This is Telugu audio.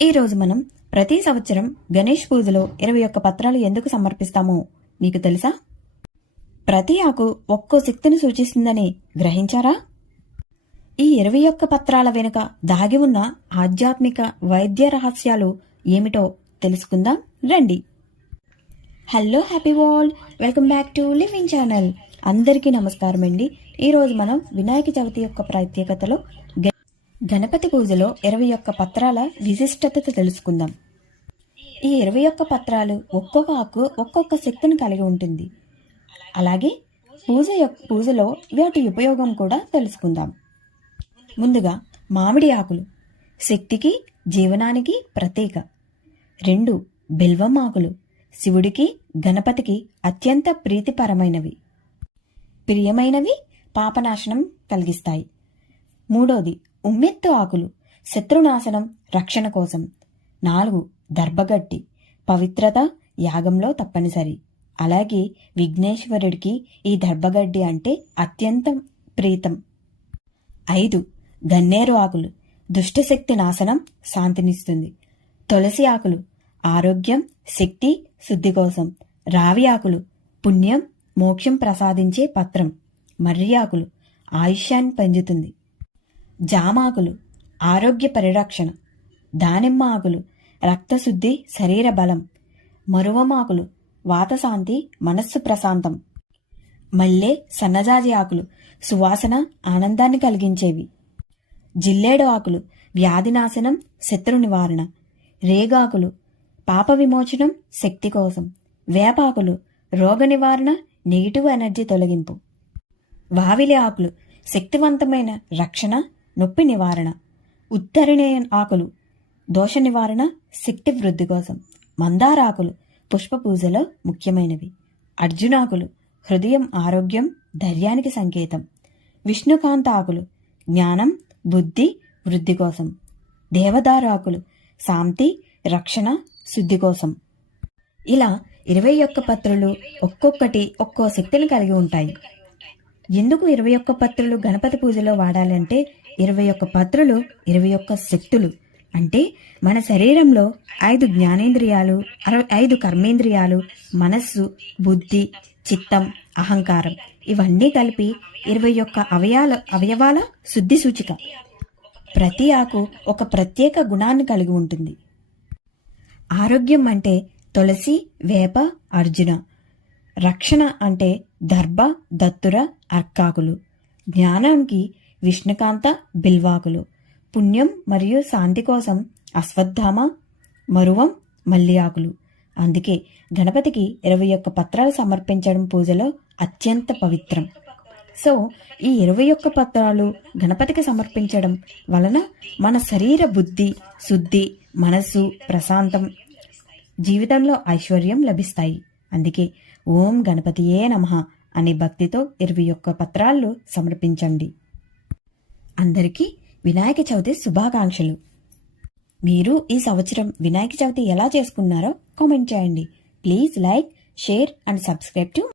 ఈరోజు మనం ప్రతి సంవత్సరం గణేష్ పూజలో 21 పత్రాలు ఎందుకు సమర్పిస్తామో మీకు తెలుసా? ప్రతి ఆకు ఒక్కో శక్తిని సూచిస్తుందని గ్రహించారా? ఈ 21 పత్రాల వెనుక దాగి ఉన్న ఆధ్యాత్మిక వైద్య రహస్యాలు ఏమిటో తెలుసుకుందాం రండి. Hello happy world, welcome back to living channel. అందరికీ నమస్కారం అండి. ఈరోజు మనం వినాయక చవితి యొక్క ప్రత్యేకతలో గణపతి పూజలో 21 పత్రాల విశిష్టత తెలుసుకుందాం. ఈ 21 పత్రాలు ఒక్కొక్క ఆకు ఒక్కొక్క శక్తిని కలిగి ఉంటుంది. అలాగే పూజలో వాటి ఉపయోగం కూడా తెలుసుకుందాం. ముందుగా మామిడి ఆకులు శక్తికి జీవనానికి ప్రతీక. 2 బిల్వం ఆకులు శివుడికి గణపతికి అత్యంత ప్రియమైనవి, పాపనాశనం కలిగిస్తాయి. 3 ఉమ్మెత్తు ఆకులు శత్రునాశనం, రక్షణ కోసం. 4 దర్భగడ్డి పవిత్రత, యాగంలో తప్పనిసరి. అలాగే విఘ్నేశ్వరుడికి ఈ దర్భగడ్డి అంటే అత్యంత ప్రీతం. 5 గన్నేరు ఆకులు దుష్టశక్తి నాశనం, శాంతినిస్తుంది. తులసి ఆకులు ఆరోగ్యం, శక్తి, శుద్ధి కోసం. రావి ఆకులు పుణ్యం, మోక్షం ప్రసాదించే పత్రం. మర్రి ఆకులు ఆయుష్యాన్ని పెంచుతుంది. జామాకులు ఆరోగ్య పరిరక్షణ. దానిమ్మ ఆకులు రక్తశుద్ధి, శరీర బలం. మరువమాకులు వాతశాంతి, మనస్సు ప్రశాంతం. మల్లె, సన్నజాజి ఆకులు సువాసన, ఆనందాన్ని కలిగించేవి. జిల్లేడు ఆకులు వ్యాధినాశనం, శత్రు నివారణ. రేగాకులు పాప విమోచనం, శక్తి కోసం. వేపాకులు రోగ నివారణ, నెగిటివ్ ఎనర్జీ తొలగింపు. వావిలి ఆకులు శక్తివంతమైన రక్షణ, నొప్పి నివారణ. ఉత్తరిణేయ ఆకులు దోష నివారణ, శక్తి వృద్ధి కోసం. మందారాకులు పుష్ప పూజలో ముఖ్యమైనవి. అర్జునాకులు హృదయం, ఆరోగ్యం, ధైర్యానికి సంకేతం. విష్ణుకాంత ఆకులు జ్ఞానం, బుద్ధి వృద్ధి కోసం. దేవదారు ఆకులు శాంతి, రక్షణ, శుద్ధి కోసం. ఇలా 21 పత్రులు ఒక్కొక్కటి ఒక్కో శక్తిని కలిగి ఉంటాయి. ఎందుకు 21 పత్రులు గణపతి పూజలో వాడాలంటే 21 పత్రులు 21 శక్తులు. అంటే మన శరీరంలో 5 జ్ఞానేంద్రియాలు, 5 కర్మేంద్రియాలు, మనస్సు, బుద్ధి, చిత్తం, అహంకారం ఇవన్నీ కలిపి 21 అవయవాల శుద్ధి సూచిక. ప్రతి ఆకు ఒక ప్రత్యేక గుణాన్ని కలిగి ఉంటుంది. ఆరోగ్యం అంటే తులసి, వేప, అర్జున. రక్షణ అంటే దర్భ, దత్తుర, అర్కాకులు. జ్ఞానానికి విష్ణుకాంత, బిల్వాకులు. పుణ్యం మరియు శాంతి కోసం అశ్వత్థామ, మరువం, మల్లి ఆకులు. అందుకే గణపతికి 21 పత్రాలు సమర్పించడం పూజలో అత్యంత పవిత్రం. సో ఈ 21 పత్రాలు గణపతికి సమర్పించడం వలన మన శరీర బుద్ధి శుద్ధి, మనస్సు ప్రశాంతం, జీవితంలో ఐశ్వర్యం లభిస్తాయి. అందుకే ఓం గణపతియే నమః అనే భక్తితో 21 పత్రాలు సమర్పించండి. అందరికీ వినాయక చవితి శుభాకాంక్షలు. మీరు ఈ సంవత్సరం వినాయక చవితి ఎలా చేసుకున్నారో కామెంట్ చేయండి. Please like, share and subscribe to